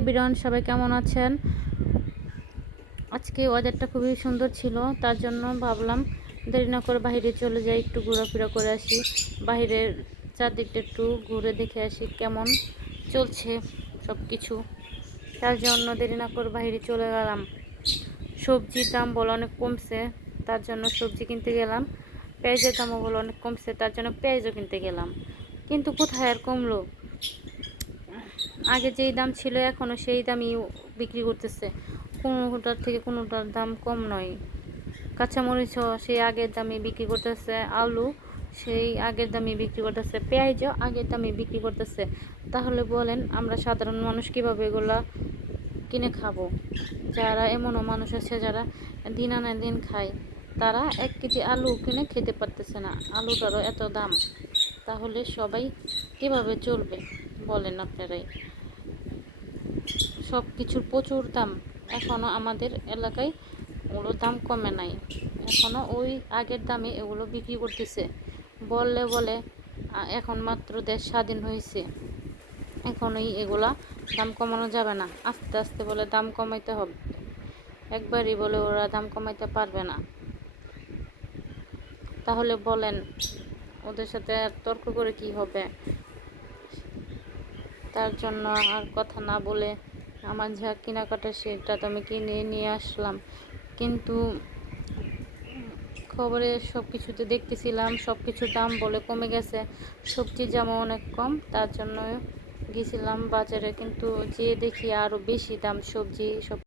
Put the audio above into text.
Everyone সবাই কেমন আছেন? আজকে ওয়েদারটা খুবই সুন্দর ছিল, তার জন্য ভাবলাম দেরি না করে বাইরে চলে যাই, একটু ঘোরাফেরা করে আসি। বাইরের চারদিকটা একটু ঘুরে দেখে আসি কেমন চলছে সব কিছু তার জন্য দেরি না করে বাইরে চলে গেলাম। সবজির দাম বলে অনেক কমছে, তার জন্য সবজি কিনতে গেলাম। পেঁয়াজের দামও বলে অনেক কমছে, তার জন্য পেঁয়াজও কিনতে গেলাম। কিন্তু কোথায় আর কমলো? আগে যেই দাম ছিল এখনও সেই দামই বিক্রি করতেছে। কোনোটার থেকে কোনোটার দাম কম নয়। কাঁচামরিচও সেই আগের দামে বিক্রি করতেছে, আলু সেই আগের দামে বিক্রি করতেছে, পেঁয়াজও আগের দামে বিক্রি করতেছে। তাহলে বলেন, আমরা সাধারণ মানুষ কীভাবে এগুলা কিনে খাব? যারা এমনও মানুষ আছে, যারা দিন আনা দিন খায়, তারা এক কেজি আলু কিনে খেতে পারতেছে না। আলুটারও এত দাম, তাহলে সবাই কীভাবে চলবে? বলেন আপনারাই। সব কিছুর প্রচুর দাম। এখনও আমাদের এলাকায় ওগুলো দাম কমে নাই। এখনও ওই আগের দামে এগুলো বিক্রি করতেছে। বললে বলে এখন মাত্র দেশ স্বাধীন হয়েছে। এখনই এগুলা দাম কমানো যাবে না। আস্তে আস্তে বলে দাম কমাইতে হবে। একবারই বলে ওরা দাম কমাইতে পারবে না। তাহলে বলেন, ওদের সাথে আর তর্ক করে কি হবে? তার জন্য আর কথা না বলে আমার যা কেনাকাটা সেটা তো আমি কিনে নিয়ে আসলাম। কিন্তু খবরে সব কিছুতে দেখতেছিলাম সব কিছুর দাম বলে কমে গেছে। সবজির যেমন অনেক কম, তার জন্য গেছিলাম বাজারে। কিন্তু যে দেখি আরও বেশি দাম সবজি, সব